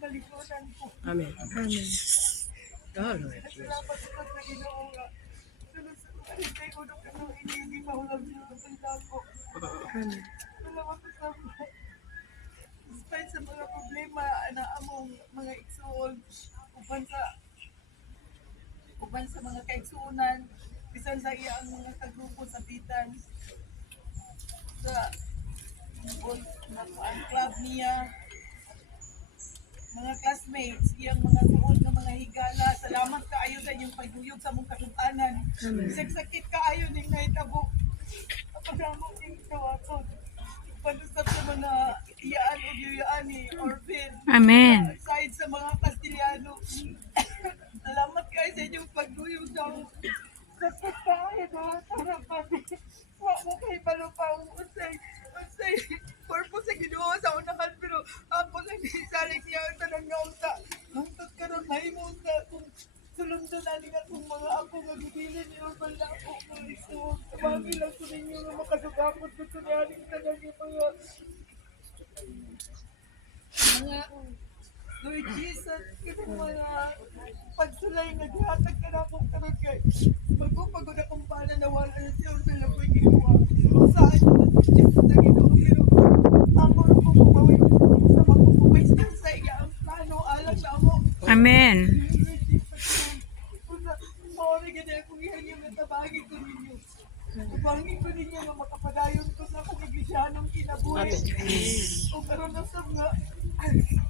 Malikutan ko. Amen. Amen. Oh, Lord Jesus. Salamat sa Ginoo nga. Sunod-sunod ko nung hindi mahulang sinunod ko. Amen. Salamat sa despite sa mga problema na among mga igsoon uban sa mga kaigsuonan bisan sa iya ang mga kagrupo sa bitan sa ang club niya mga classmates iyang mga suod ng mga higala salamat kaayo sa inyong pagguyog sa mong kasug-anan bisag sakit kaayo ning nahitabo pagdamong ning kawaton panusap sa mga iyaan o yuyaan ni Orvin. Amen. Aside sa mga Kastiliano. Salamat kayo sa inyong pagduyog sa kahit mga harapan. Wa mo kay palupaw. Unsay purpose sa Ginoo sa unahan pero ako lang isalig niya ang tanang nga unta. Hangtod karon mahimo sa kung sulundan na nga kung mga ako nga gibilin ni Orvin na ako mga iso. Tabagi lang ko ninyo nga makasugapot ko sa niyaring tanang yung mga Lord Jesus, kitang mga pagsulay nga gihatag ka na akong karoon kay magpapagod akong pala na wala na siya sa lakoy ginawa. Saan yung Jesus na Ginoo pero ako rin ko kumawin sa magpupupay sa iya ang plano alam na mo. Amen. Sorry ganyan kung ihan yung natabagin ko ninyo. Tabangin ko ninyo na makapadayon ko sa akong iglesiyanong kinabuhi. O karoon na sa mga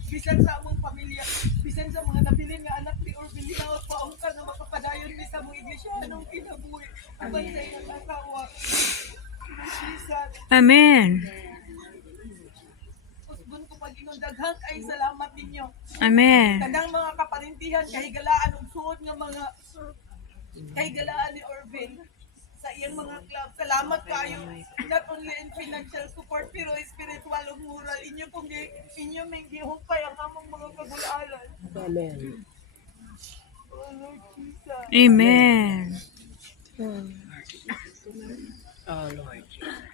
bisan sa among pamilya, bisan sa mga nabilin nga anak ni Orvin Hinaot, paong ka na makapadayon ni sa mong iglesiyanong kinabuhi. Abang sa iyong asawa. Jesus. Amen. Usbon ko pag inundaghang ay salamat ninyo. Amen. Kanang mga kaparintihan, kahigalaan ug suod nga mga kahigalaan ni Orvin sa iyang mga club. Salamat kayo. Not only in financial support, pero spiritual ug moral. Inyo may gihupay ang among mga kagulalan. Amen. Oh Lord Jesus. Amen. Oh, Lord Jesus.